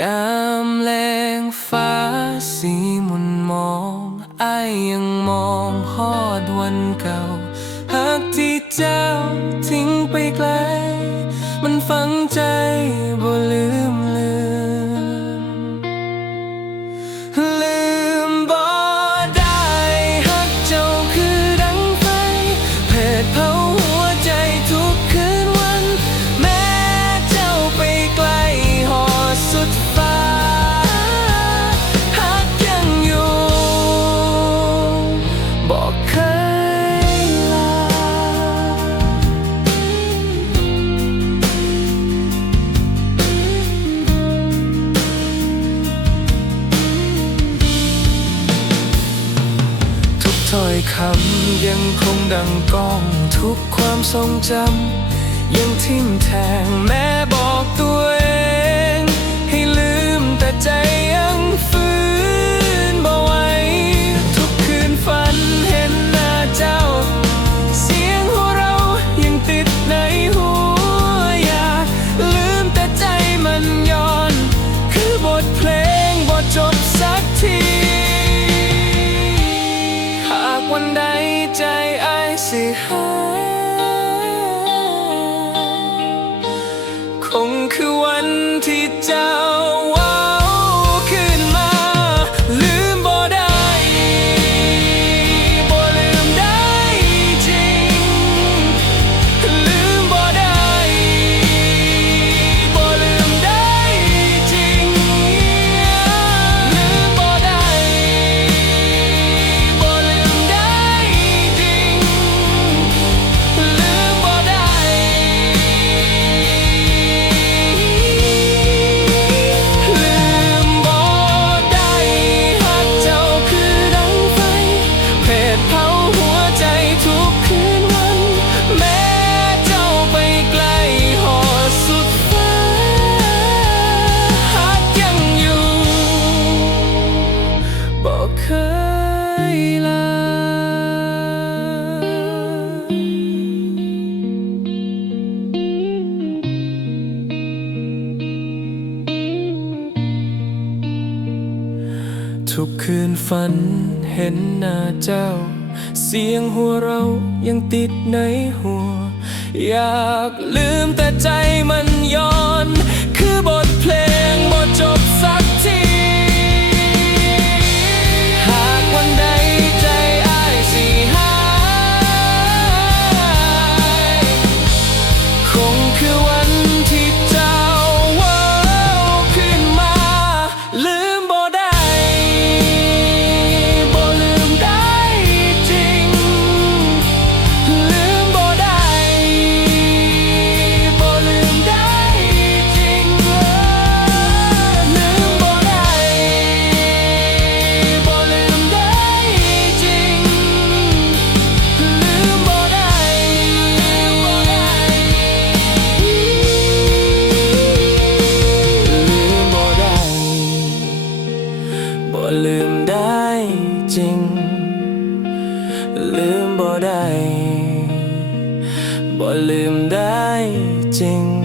ยามแรงฟ้าสีมุนมองไอยังมองหอดวันเก่าหากที่เจ้าทิ้งไปไกล มันฝังใจบ่ลืม คำยังคงดังก้องทุกความทรงจำยังทิ่มแทงแม่บอกตัวเ see her. ยลา ทุกคืนฝันเห็นหน้าเจ้า เสียงหัวเรายังติดในหัว อยากลืมแต่ใจมันยอม ลืมได้จริง ลืมบ่ได้บ่ลืมได้จริง